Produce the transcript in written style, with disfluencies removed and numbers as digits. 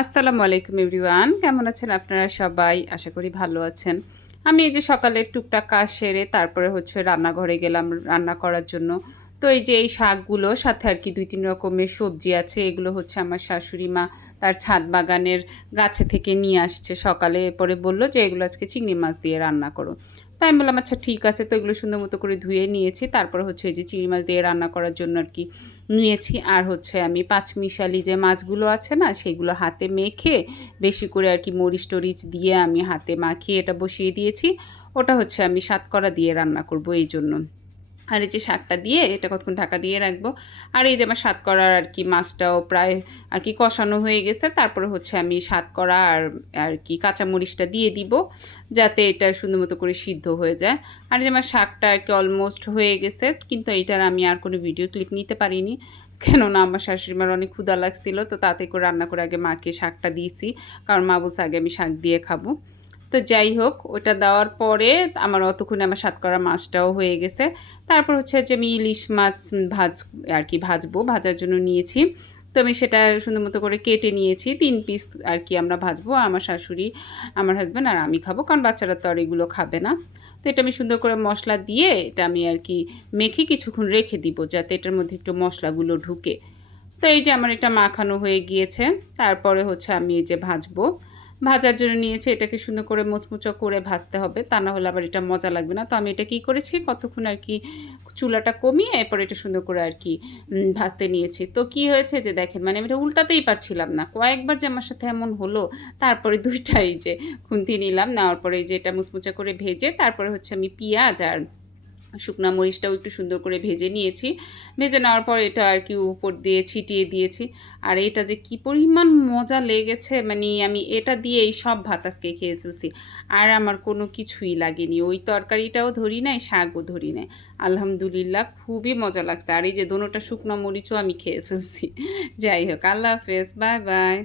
আসসালামু আলাইকুম এভরিওয়ান, কেমন আছেন আপনারা সবাই? আশা করি ভালো আছেন। আমি এই যে সকালে টুকটাক কাজ সেরে তারপরে রান্নাঘরে গেলাম রান্না করার জন্য। তো এই যে এই শাকগুলো সাথে আর কি ২-৩ রকমের সবজি আছে। এগুলো আমার শাশুড়ি মা তার ছাদ বাগানের গাছে থেকে নিয়ে আসছে সকালে। পরে বলল যে, "এগুলো আজকে চিংড়ি মাছ দিয়ে রান্না করো।" তো আমি বললাম, "আচ্ছা ঠিক আছে।" তো এগুলো সুন্দর মতো করে ধুয়ে নিয়েছি। তারপরে এই যে চিংড়ি মাছ দিয়ে রান্না করার জন্য আর কি নিয়েছি। আর আমি পাঁচমিশালি যে মাছগুলো আছে না, সেগুলো হাতে মেখে বেশি করে আর কি মরিচ-টরিচ দিয়ে আমি হাতে মাখিয়ে এটা বসিয়ে দিয়েছি। ওটা আমি সাতকরা দিয়ে রান্না করব এইজন্য। আর এই যে শাকটা দিয়ে এটা কতক্ষণ ঢাকা দিয়ে রাখবো। আর এই যে আমার সাতকরার আর কি মাছটাও প্রায় আর কি কষানো হয়ে গেছে। তারপরে আমি সাতকরা আর কি কাঁচামরিচটা দিয়ে দিব, যাতে এটা সুন্দর মতো করে সিদ্ধ হয়ে যায়। আর যে আমার শাকটা আর কি অলমোস্ট হয়ে গেছে, কিন্তু এইটার আমি আর কোনো ভিডিও ক্লিপ নিতে পারিনি। কেননা আমার শাশুড়িমার অনেক ক্ষুধা লাগছিল, তো তাতে করে রান্না করে আগে মাকে শাকটা দিয়েছি, কারণ মা বলছে আগে আমি শাক দিয়ে খাবো। তো যাই হোক, ওটা দেওয়ার পরে আমার অতক্ষণে আমার সাতকরা মাছটাও হয়ে গেছে। তারপর যে আমি ইলিশ মাছ আর কি ভাজবো, ভাজার জন্য নিয়েছি। তো আমি সেটা সুন্দর মতো করে কেটে নিয়েছি। ৩ পিস আর কি আমরা ভাজবো। আমার শাশুড়ি, আমার হাসব্যান্ড আর আমি খাবো, কারণ বাচ্চারা তো আর এগুলো খাবে না। তো এটা আমি সুন্দর করে মশলা দিয়ে এটা আমি আর কি মেখে কিছুক্ষণ রেখে দিব, যাতে এটার মধ্যে একটু মশলাগুলো ঢুকে। তো এই যে আমার এটা মাখানো হয়ে গিয়েছে। তারপরে আমি এই যে ভাজবো। ভাজার জন্য নিয়েছি, এটাকে সুন্দর করে মুচমুচো করে ভাজতে হবে, তা না হলে আবার এটা মজা লাগবে না। তো আমি এটা কী করেছি, কতক্ষণ আর কি চুলাটা কমিয়ে এরপর এটা সুন্দর করে আর কি ভাজতে নিয়েছি। তো কি হয়েছে যে দেখেন, মানে আমি এটা উল্টাতেই পারছিলাম না। কয়েকবার যে আমার সাথে এমন হলো, তারপরে ২ টা এই যে খুন্তি নিলাম, নেওয়ার পরে এই যে এটা মুচমুচে করে ভেজে তারপরে আমি পেঁয়াজ আর শুকনা মরিচটাও একটু সুন্দর করে ভেজে নিয়েছি। ভেজে নেওয়ার পর এটা আর কি উপর দিয়ে ছিটিয়ে দিয়েছি। আর এটা যে কী পরিমাণ মজা লেগেছে, মানে আমি এটা দিয়েই সব ভাত আজকে খেয়ে ফেলছি। আর আমার কোনো কিছুই লাগেনি। ওই তরকারিটাও ধরি নাই, শাকও ধরি নাই। আলহামদুলিল্লাহ খুবই মজা লাগছে। আর এই যে দোনোটা শুকনো মরিচও আমি খেয়ে ফেলছি। যাই হোক, আল্লাহ হাফেজ, বাই বাই।